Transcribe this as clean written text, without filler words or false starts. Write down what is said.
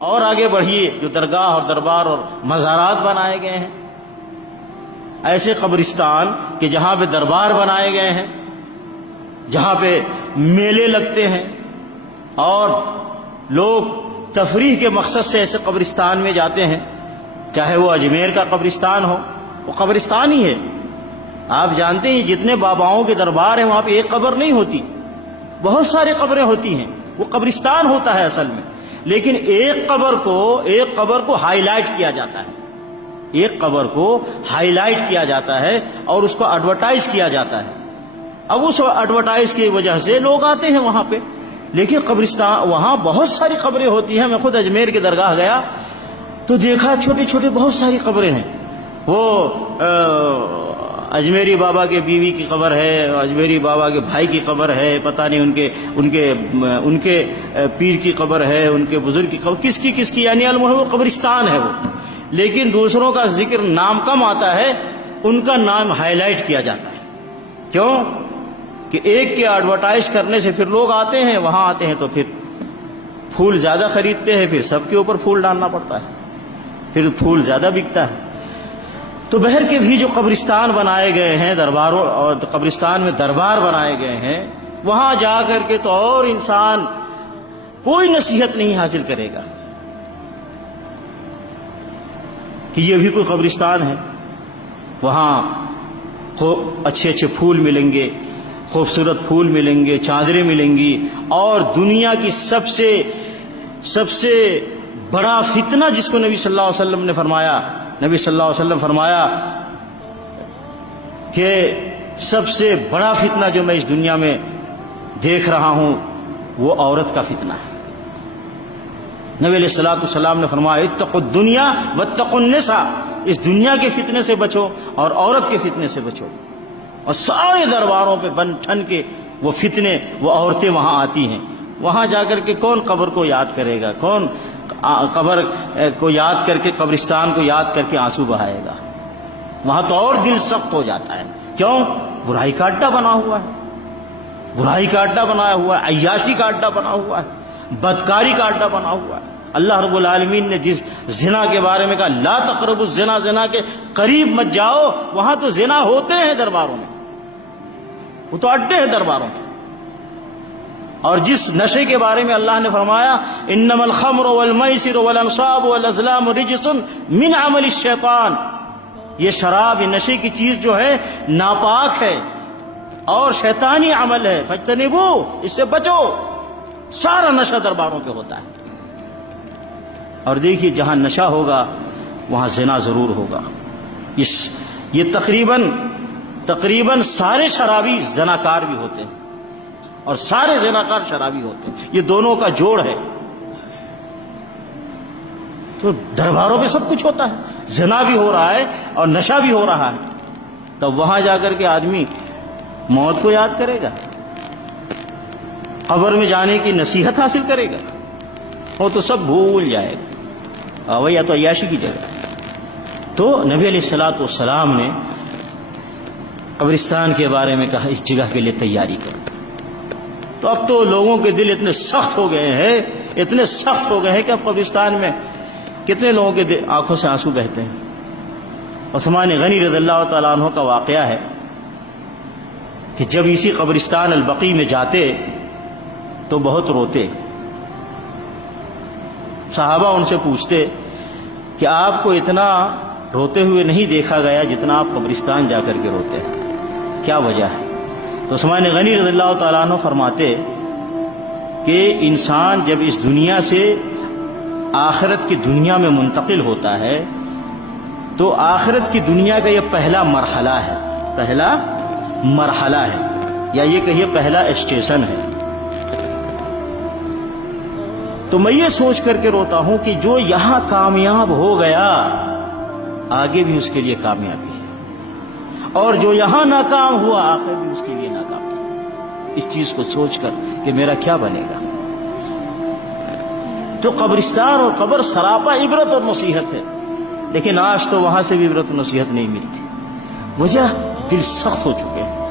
اور آگے بڑھیے، جو درگاہ اور دربار اور مزارات بنائے گئے ہیں، ایسے قبرستان کہ جہاں پہ دربار بنائے گئے ہیں، جہاں پہ میلے لگتے ہیں اور لوگ تفریح کے مقصد سے ایسے قبرستان میں جاتے ہیں، چاہے وہ اجمیر کا قبرستان ہو، وہ قبرستان ہی ہے۔ آپ جانتے ہیں جتنے باباؤں کے دربار ہیں وہاں پہ ایک قبر نہیں ہوتی، بہت ساری قبریں ہوتی ہیں، وہ قبرستان ہوتا ہے اصل میں، لیکن ایک قبر کو ہائی لائٹ کیا جاتا ہے، ایک قبر کو ہائی لائٹ کیا جاتا ہے اور اس کو ایڈورٹائز کیا جاتا ہے۔ اب اس ایڈورٹائز کی وجہ سے لوگ آتے ہیں وہاں پہ، لیکن قبرستان وہاں بہت ساری قبریں ہوتی ہیں۔ میں خود اجمیر کی درگاہ گیا تو دیکھا چھوٹی چھوٹی بہت ساری قبریں ہیں، وہ اجمیری بابا کے بیوی کی قبر ہے، اجمیری بابا کے بھائی کی قبر ہے، پتہ نہیں ان کے پیر کی قبر ہے، ان کے بزرگ کی قبر، کس کی یعنی وہ قبرستان ہے وہ، لیکن دوسروں کا ذکر نام کم آتا ہے، ان کا نام ہائی لائٹ کیا جاتا ہے۔ کیوں کہ ایک کے ایڈورٹائز کرنے سے پھر لوگ آتے ہیں، وہاں آتے ہیں تو پھر پھول زیادہ خریدتے ہیں، پھر سب کے اوپر پھول ڈالنا پڑتا ہے، پھر پھول زیادہ بکتا ہے۔ تو بہر کے بھی جو قبرستان بنائے گئے ہیں، درباروں اور قبرستان میں دربار بنائے گئے ہیں، وہاں جا کر کے تو اور انسان کوئی نصیحت نہیں حاصل کرے گا کہ یہ بھی کوئی قبرستان ہے۔ وہاں اچھے اچھے پھول ملیں گے، خوبصورت پھول ملیں گے، چادریں ملیں گی، اور دنیا کی سب سے بڑا فتنہ جس کو نبی صلی اللہ علیہ وسلم نے فرمایا، نبی صلی اللہ علیہ وسلم فرمایا کہ سب سے بڑا فتنہ جو میں اس دنیا میں دیکھ رہا ہوں وہ عورت کا فتنہ ہے۔ نبی علیہ الصلوۃ والسلام نے فرمایا اتقوا الدنیا واتقوا النساء، اس دنیا کے فتنے سے بچو اور عورت کے فتنے سے بچو۔ اور سارے درباروں پہ بن ٹھن کے وہ فتنے، وہ عورتیں وہاں آتی ہیں۔ وہاں جا کر کے کون قبر کو یاد کرے گا، کون قبر کو یاد کر کے، قبرستان کو یاد کر کے آنسو بہائے گا؟ وہاں تو اور دل سخت ہو جاتا ہے۔ کیوں؟ برائی کا اڈا بنا ہوا ہے، برائی کا اڈا بنایا ہوا ہے، عیاشی کا اڈا بنا ہوا ہے، بدکاری کا اڈا بنا ہوا ہے۔ اللہ رب العالمین نے جس زنا کے بارے میں کہا لا تقربوا الزنا، زنا کے قریب مت جاؤ، وہاں تو زنا ہوتے ہیں درباروں میں، وہ تو اڈے ہیں درباروں کے۔ اور جس نشے کے بارے میں اللہ نے فرمایا انما الخمر والمیسر والانصاب والازلام رجس من عمل الشیطان، یہ شراب، یہ نشے کی چیز جو ہے ناپاک ہے اور شیطانی عمل ہے، فاجتنبوہ، اس سے بچو۔ سارا نشہ درباروں پہ ہوتا ہے۔ اور دیکھیے جہاں نشہ ہوگا وہاں زنا ضرور ہوگا۔ یہ تقریباً سارے شرابی زناکار بھی ہوتے ہیں اور سارے زناکار شرابی ہوتے ہیں، یہ دونوں کا جوڑ ہے۔ تو درباروں پہ سب کچھ ہوتا ہے، زنا بھی ہو رہا ہے اور نشہ بھی ہو رہا ہے، تب وہاں جا کر کے آدمی موت کو یاد کرے گا، قبر میں جانے کی نصیحت حاصل کرے گا، وہ تو سب بھول جائے گا، یا تو عیاشی کی جگہ۔ تو نبی علیہ الصلوۃ والسلام نے قبرستان کے بارے میں کہا اس جگہ کے لیے تیاری کرو۔ تو اب تو لوگوں کے دل اتنے سخت ہو گئے ہیں کہ اب قبرستان میں کتنے لوگوں کے آنکھوں سے آنسو بہتے ہیں۔ عثمان غنی رضی اللہ تعالیٰ عنہ کا واقعہ ہے کہ جب اسی قبرستان البقیع میں جاتے تو بہت روتے۔ صحابہ ان سے پوچھتے کہ آپ کو اتنا روتے ہوئے نہیں دیکھا گیا جتنا آپ قبرستان جا کر کے روتے ہیں، کیا وجہ ہے؟ تو عثمان غنی رضی اللہ تعالیٰ عنہ فرماتے کہ انسان جب اس دنیا سے آخرت کی دنیا میں منتقل ہوتا ہے تو آخرت کی دنیا کا یہ پہلا مرحلہ ہے یا یہ کہیے پہلا اسٹیشن ہے۔ تو میں یہ سوچ کر کے روتا ہوں کہ جو یہاں کامیاب ہو گیا آگے بھی اس کے لیے کامیابی ہے، اور جو یہاں ناکام ہوا آخر بھی اس کے لیے ناکامی ہے۔ اس چیز کو سوچ کر کہ میرا کیا بنے گا۔ تو قبرستان اور قبر سراپا عبرت اور نصیحت ہے، لیکن آج تو وہاں سے بھی عبرت و نصیحت نہیں ملتی۔ وجہ دل سخت ہو چکے ہیں۔